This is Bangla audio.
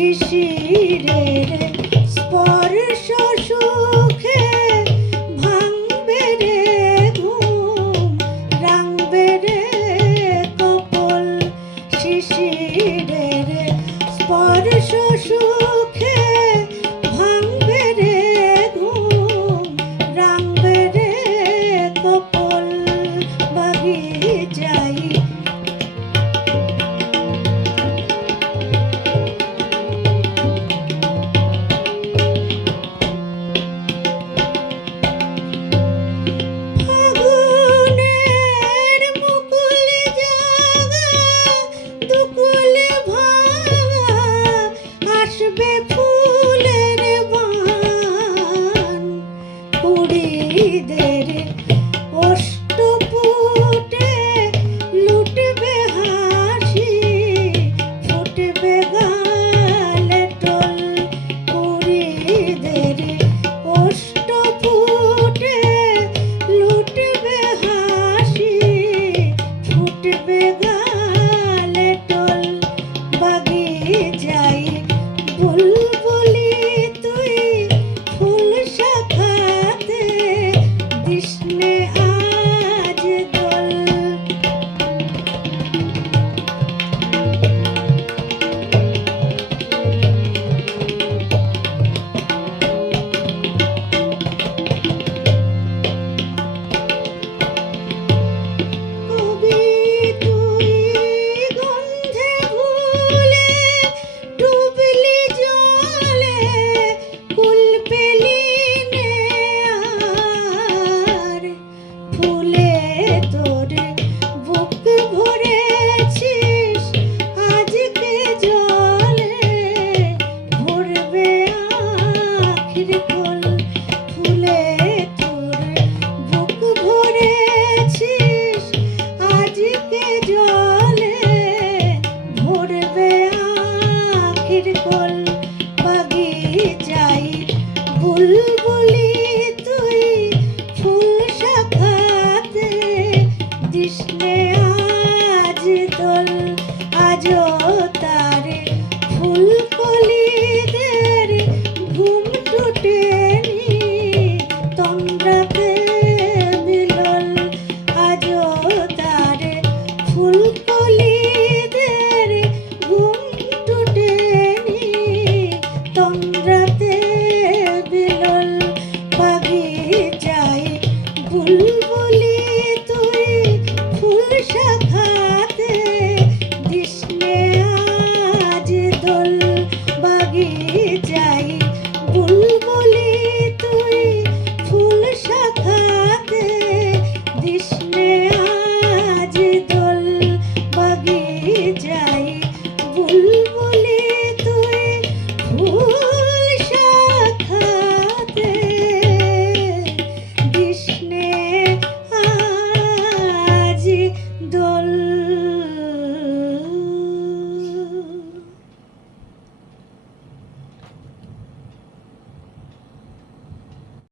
শিশিরের স্পর্শ সুখে ভাঙবে রে ঘুম রাঙবে রে কপল শিশিরের কৃষ্ণে আজ দোল আজ লাগে যা